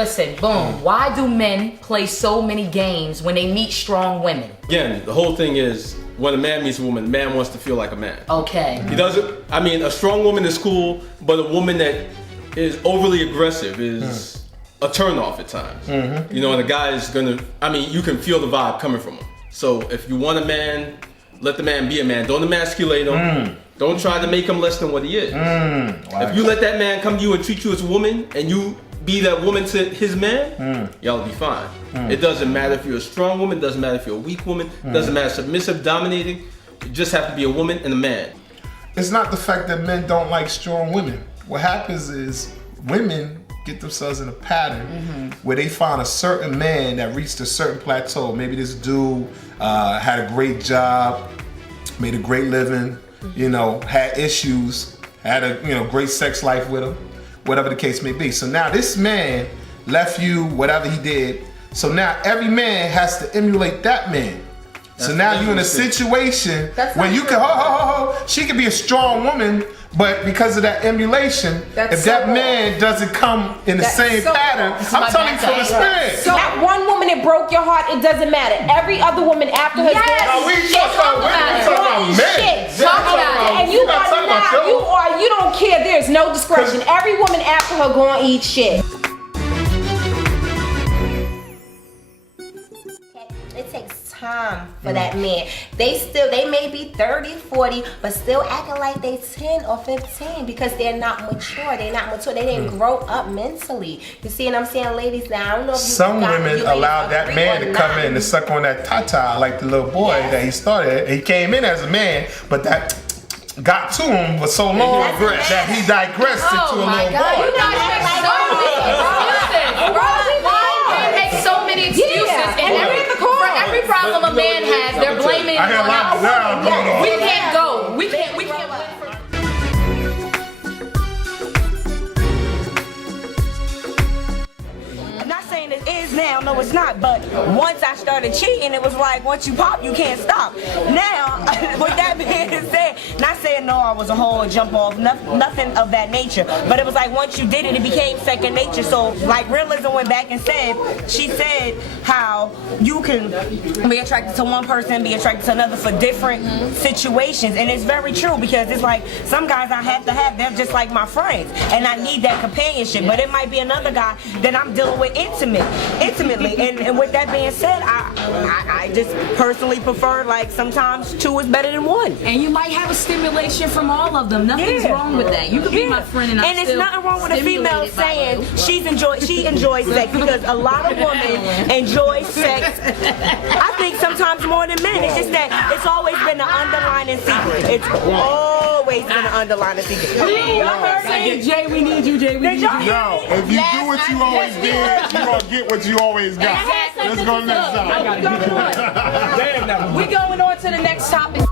listen, boom. Why do men play so many games when they meet strong women? Again, the whole thing is when a man meets a woman, the man wants to feel like a man. Okay. He doesn't. I mean, a strong woman is cool, but a woman that is overly aggressive is a turnoff at times. You know, and a guy is gonna. I mean, you can feel the vibe coming from him. So if you want a man, let the man be a man. Don't emasculate him. Don't try to make him less than what he is. If you let that man come to you and treat you as a woman, and you be that woman to his man, y'all be fine. It doesn't matter if you're a strong woman, doesn't matter if you're a weak woman, doesn't matter submissive, dominating. You just have to be a woman and a man. It's not the fact that men don't like strong women. What happens is women get themselves in a pattern where they find a certain man that reached a certain plateau. Maybe this dude had a great job, made a great living, you know, had issues, had a great sex life with him, whatever the case may be. So now this man left you, whatever he did. So now every man has to emulate that man. So now you're in a situation where you can, she could be a strong woman, but because of that emulation, if that man doesn't come in the same pattern, I'm telling you from experience. So that one woman that broke your heart, it doesn't matter. Every other woman after her, we talking about men. And you you don't care. There's no discretion. Every woman after her gonna eat shit. It takes time for that man. They may be 30, 40, but still acting like they 10 or 15 because they're not mature. They're not mature. They didn't grow up mentally. You see what I'm saying, ladies? Now I don't know if some women allow that man to come in and suck on that tata like the little boy that he started. He came in as a man, but that got to him for so long that he digressed into a little boy. You guys make so many excuses. And for every problem a man has, they're blaming it on us. We can't go. We can't win for. I'm not saying it is now, no it's not, but once I started cheating, it was like, once you pop, you can't stop. Now, with that being said, not saying no, I was a hoe or jump off, nothing of that nature, but it was like once you did it, it became second nature. So like Realism went back and said, she said how you can be attracted to one person, be attracted to another for different situations, and it's very true because it's like some guys I have to have, they're just like my friends, and I need that companionship, but it might be another guy that I'm dealing with intimately, and with that being said, I just personally prefer, like, sometimes two is better than one. And you might have a stimulation from all of them. Nothing's wrong with that. You could be my friend and it's nothing wrong with a female saying she enjoys sex, because a lot of women enjoy sex, I think sometimes more than men. It's just that it's always been an underlying secret. It's always been an underlying secret. Jay, we need you, Jay, we need you. No, if you do what you always did, you're going to get what you always got. Let's go next time. We're going on to the next topic.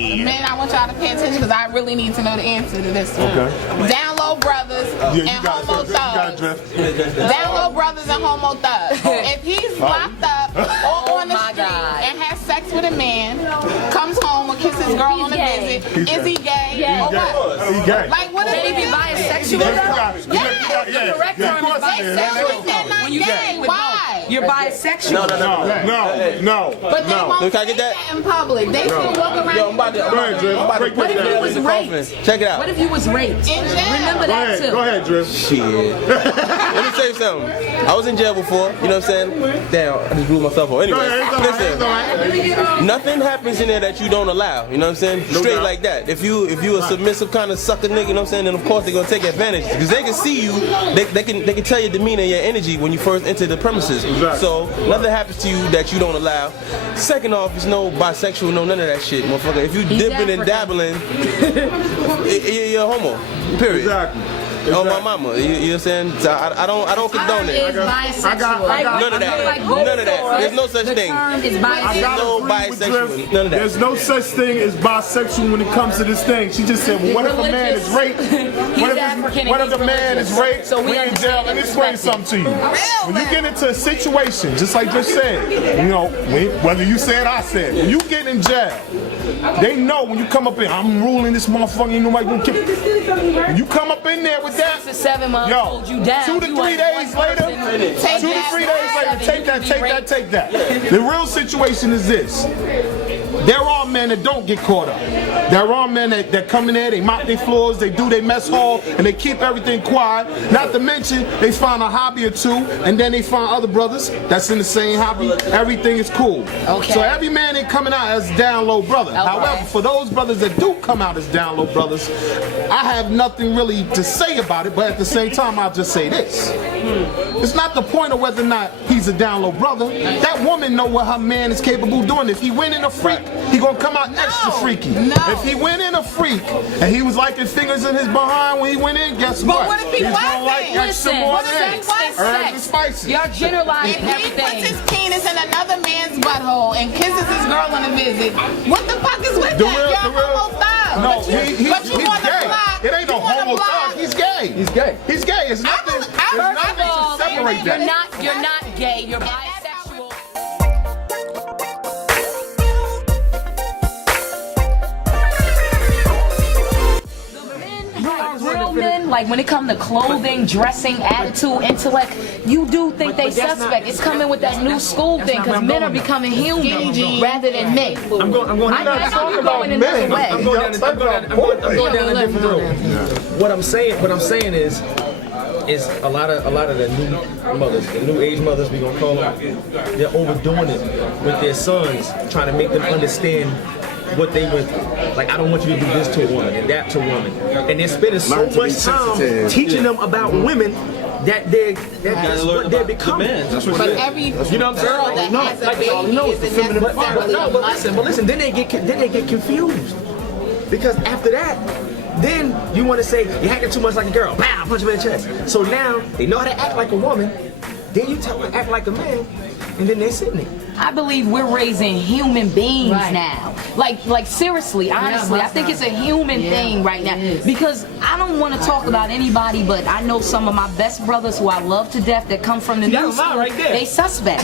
Men, I want y'all to pay attention because I really need to know the answer to this one. Down Low Brothers and Homo Thugs. Down Low Brothers and Homo Thugs. If he's locked up or on the street and has sex with a man, comes home or kisses his girl on a visit, is he gay or what? He's gay. Like, what if he be bisexual? The correct term is bisexual. When you gay, why? You're bisexual. No. But they won't say that in public. They still walk around. Yo, I'm about to What if you was raped? Check it out. What if you was raped? In jail. Remember that too. Go ahead, Drift. Shit. Let me tell you something. I was in jail before, you know what I'm saying? Damn, I just blew myself off. Anyway, listen. Nothing happens in there that you don't allow, you know what I'm saying? Straight like that. If you a submissive kind of sucker nigga, you know what I'm saying, then of course they're gonna take advantage. Because they can see you, they can tell your demeanor and your energy when you first enter the premises. So nothing happens to you that you don't allow. Second off, it's no bisexual, no none of that shit, motherfucker. If you dipping and dabbling, you're a homo. Period. Exactly. Oh my mama, you know what I'm saying? So I don't condone it. None of that. None of that. There's no such thing. There's no bisexual. None of that. There's no such thing as bisexual when it comes to this thing. She just said, well, what if a man is raped What if the man is raped, so we in jail? Let me explain something to you. When you get into a situation, just like just said, you know, whether you said I said, when you get in jail, they know when you come up in, I'm ruling this motherfucker, ain't nobody gonna kill you. When you come up in there with that, 6 to 7 months hold you down. 2 to 3 days later, take that. The real situation is this. There are men that don't get caught up. There are men that come in there, they mop their floors, they do their mess hall, and they keep everything quiet. Not to mention, they find a hobby or two, and then they find other brothers that's in the same hobby. Everything is cool. Okay. So every man ain't coming out as down low brother. Okay. However, for those brothers that do come out as down low brothers, I have nothing really to say about it, but at the same time, I'll just say this. It's not the point of whether or not he's a down low brother. That woman know what her man is capable of doing. If he went in a freak, he gonna come out extra freaky. No. If he went in a freak and he was liking fingers in his behind when he went in, guess what? But what if he He's gonna wasn't? like extra more What if he things, wasn't? herbs and spices. Y'all generalizing If he everything. puts his penis in another man's butthole and kisses his girl on a visit, what the fuck is with that? You're a homo thug. No, but you he's want to gay. block. It ain't no homo thug. He's gay. He's gay. He's gay. It's nothing. First of all, to separate that. you're not gay. You're bisexual. Real men, like when it comes to clothing, dressing, attitude, intellect, you do think they suspect. It's coming with that new school thing because men are becoming human rather than men. I'm going I talk about men. I'm going down a different road. What I'm saying is a lot of the new mothers, the new age mothers, we gonna call them, they're overdoing it with their sons, trying to make them understand what they went through. Like, I don't want you to do this to a woman and that to a woman. And they're spending so much time teaching them about women that that's what they're becoming. But every you know what I'm saying? girl that has a baby isn't necessarily but listen, then they get confused. Because after that, then you want to say, you're acting too much like a girl, bam, punch him in the chest. So now, they know how to act like a woman, then you tell them to act like a man, and then they're sitting there. I believe we're raising human beings now. Like seriously, honestly, I think it's a human thing right now. Because I don't want to talk about anybody, but I know some of my best brothers who I love to death that come from the new school. Right there. They suspect.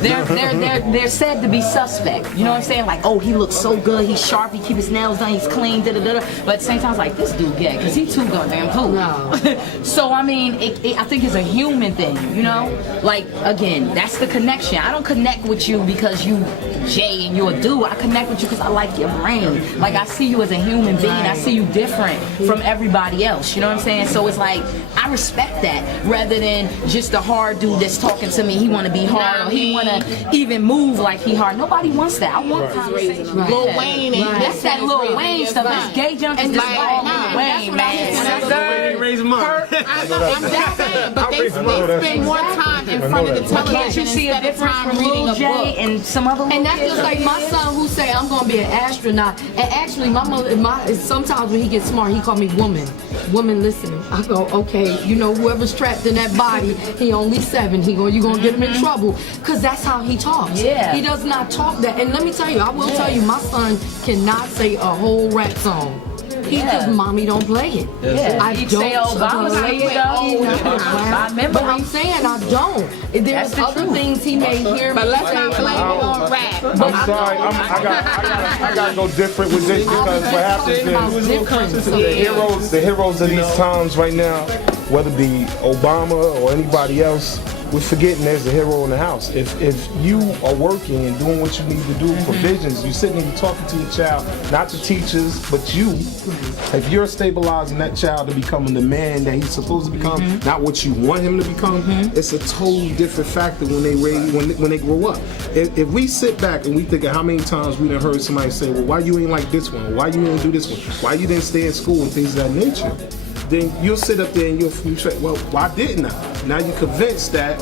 They're said to be suspect. You know what I'm saying? Like, oh, he looks so good, he's sharp, he keep his nails done, he's clean, da da da. But at the same time, it's like, this dude gay, because he's too goddamn cool. No. So I mean, I think it's a human thing, you know? Like, again, that's the connection. I don't connect with you because you Jay and you're a dude. I connect with you because I like your brain. Like, I see you as a human being. I see you different from everybody else. You know what I'm saying? So it's like, I respect that rather than just a hard dude that's talking to me. He want to be hard or he want to even move like he hard. Nobody wants that. I want conversation. Lil Wayne and that's that Lil Wayne stuff. This gay junk is just all Lil Wayne, man. Raise them up. I'm just saying, but they spend more time in front of the television. Can't you see a difference from Lil J and some other? And that's just like my son who say I'm gonna be an astronaut. And actually, my mother, sometimes when he gets smart, he call me woman. Woman listening. I go, okay, you know, whoever's trapped in that body, he only 7. You gonna get him in trouble, cause that's how he talks. Yeah. He does not talk that. And let me tell you, I will tell you, my son cannot say a whole rap song. He just, mommy, don't play it. Yeah. I He'd don't say Obama play it. I remember. But I'm saying I don't. There's other things he may hear me. But let's not blame it on rap. I'm sorry, I gotta go different with this because what happens is the heroes of these times right now, whether it be Obama or anybody else, we're forgetting there's a hero in the house. If you are working and doing what you need to do, provisions, you're sitting and you're talking to your child, not the teachers, but you. If you're stabilizing that child to becoming the man that he's supposed to become, not what you want him to become, it's a totally different factor when they grow up. If we sit back and we think of how many times we done heard somebody say, well, why you ain't like this one? Why you didn't do this one? Why you didn't stay in school and things of that nature? Then you'll sit up there and you'll say, well, why didn't I? Now you're convinced that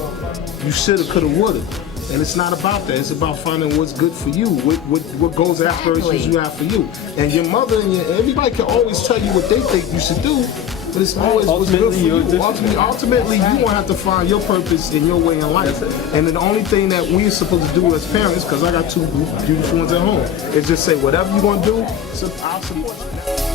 you shoulda, coulda, woulda. And it's not about that. It's about finding what's good for you, what goals and aspirations you have for you. And your mother and everybody can always tell you what they think you should do, but it's always what's good for you. Ultimately, you won't have to find your purpose in your way in life. And the only thing that we're supposed to do as parents, because I got 2 beautiful ones at home, is just say whatever you're going to do, so I'll support you.